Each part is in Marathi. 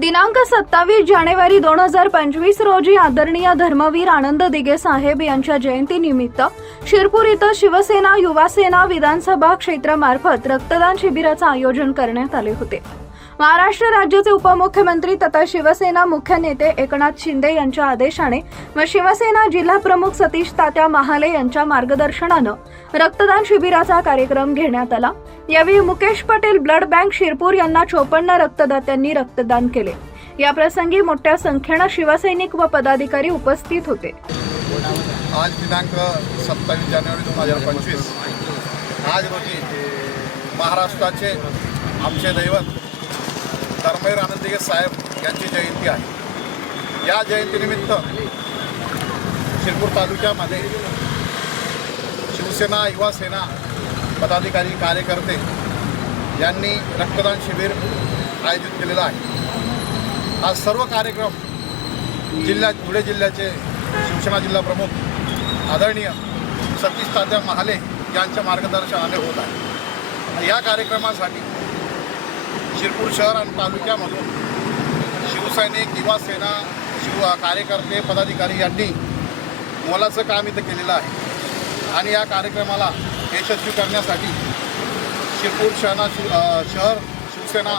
दिनांक सत्तावीस जानेवारी दोन हजार पंचवीस रोजी आदरणीय धर्मवीर आनंद दिगे साहेब यांच्या जयंतीनिमित्त शिरपूर इथं शिवसेना युवासेना विधानसभा क्षेत्रामार्फत रक्तदान शिबिराचं आयोजन करण्यात आले होते. महाराष्ट्र राज्याचे उपमुख्यमंत्री तथा शिवसेना मुख्य नेते एकनाथ शिंदे यांच्या आदेशाने व शिवसेना जिल्हा प्रमुख सतीश तात्या महाले यांच्या मार्गदर्शनानं रक्तदान शिबिराचा कार्यक्रम घेण्यात आला. यावेळी मुकेश पटेल ब्लड बँक शिरपूर यांना चोपन्न रक्तदात्यांनी रक्तदान केले. या प्रसंगी मोठ्या संख्येनं शिवसैनिक व पदाधिकारी उपस्थित होते. आज दिनांक सत्तावीस जानेवारी दोन हजार पंचवीस. आज रोजी महाराष्ट्राचे आमचे दैवत धर्मवीर आनंदगे साहेब यांची जयंती आहे. या जयंतीनिमित्त शिरपूर तालुक्यामध्ये शिवसेना युवा सेना पदाधिकारी कार्यकर्ते यांनी रक्तदान शिबिर आयोजित केलेलं आहे. हा सर्व कार्यक्रम जिल्ह्यात धुळे जिल्ह्याचे शिवसेना जिल्हा प्रमुख आदरणीय सतीश तात्या महाले यांच्या मार्गदर्शनाने होत आहे. या कार्यक्रमासाठी शिरपूर शहर आणि तालुक्यामधून शिवसैनिक युवा सेना शिव कार्यकर्ते पदाधिकारी यांनी मोलाचं काम इथं केलेलं आहे. आणि या कार्यक्रमाला यशस्वी करण्यासाठी शिरपूर शहरा शिव शहर शिवसेना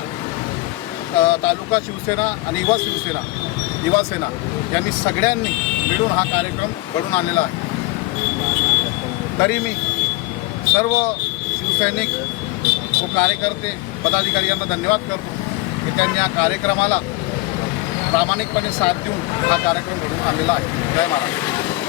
तालुका शिवसेना आणि युवा शिवसेना युवासेना यांनी सगळ्यांनी मिळून हा कार्यक्रम घडून आणलेला आहे. तरी मी सर्व शिवसैनिक व कार्यकर्ते पदाधिकारी यांना धन्यवाद करतो की त्यांनी या कार्यक्रमाला प्रामाणिकपणे साथ देऊन हा कार्यक्रम घडून आणलेला आहे. जय महाराज.